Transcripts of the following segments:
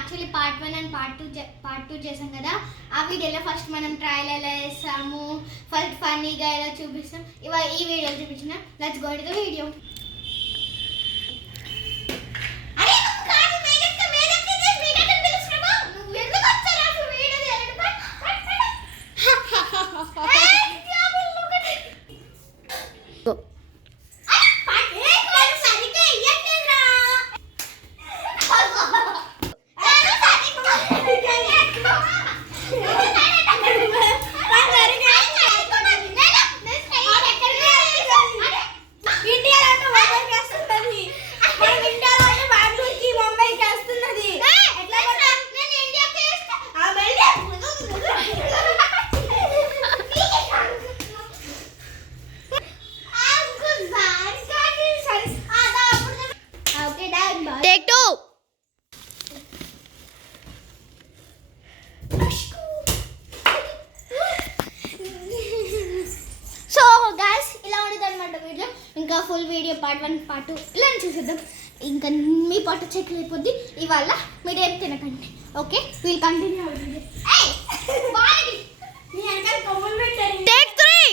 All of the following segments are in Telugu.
యాక్చువల్లీ పార్ట్ 1 అండ్ పార్ట్ 2 చేసాం కదా. ఆ వీడియోలో ఫస్ట్ మనం ట్రయల్ ఎలా చేస్తాము, ఫస్ట్ ఫన్నీగా ఎలా చూపిస్తాం, ఈ వీడియో చూపించిన. Let's go to the video. Take 2. So guys ఇలా ఉండదు అనమాట వీడియో. ఇంకా ఫుల్ వీడియో పార్ట్ 1 పార్ట్ 2 ఇలా చూసేద్దాం. ఇంకా మీ పొట్ట చెట్లు అయిపోద్ది ఇవాళ. మీరు ఏం తినకండి, ఓకే? We'll continue. టేక్ 3.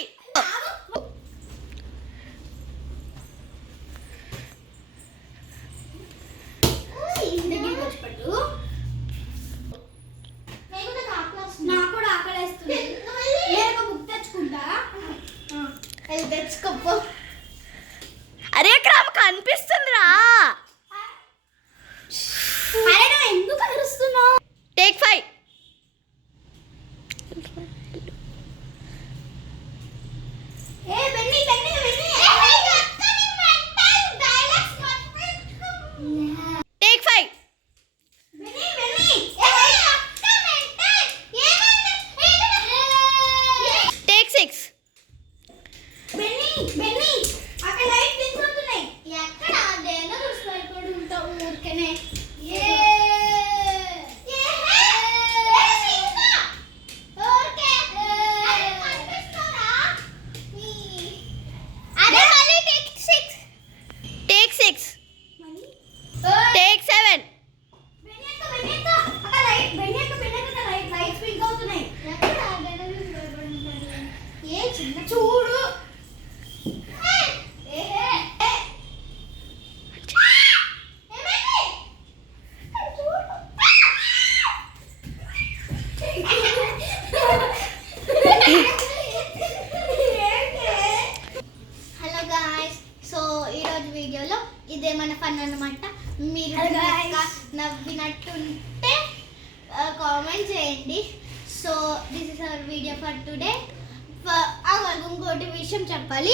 నాకు కూడా ఆకలేస్తుంది. నేను బుక్ తెచ్చుకుంటా. తెచ్చుకోపో. అరే ఇక్కడ కనిపిస్తుందిరా. అరే నువ్వు ఎందుకు అరుస్తున్నావు? టేక్ 5. ఏ Benny Benny Benny take 5. Benny Benny take 6. Benny Benny అక్కడ లైట్ తీసుకుంటున్నాయి. ఎక్కడ అదేనా చూసిపోయి ఉంటావు ఊరికనే. టేక్ 6. టేక్ 7. చూడు హలో గాయ్స్, సో ఈరోజు వీడియోలో ఇదే మన ఫన్ అన్నమాట. మీరు Hello guys. ఇంకా నవ్వినట్టుంటే కామెంట్ చేయండి. So this is our video for today. ఇంకోటి విషయం చెప్పాలి.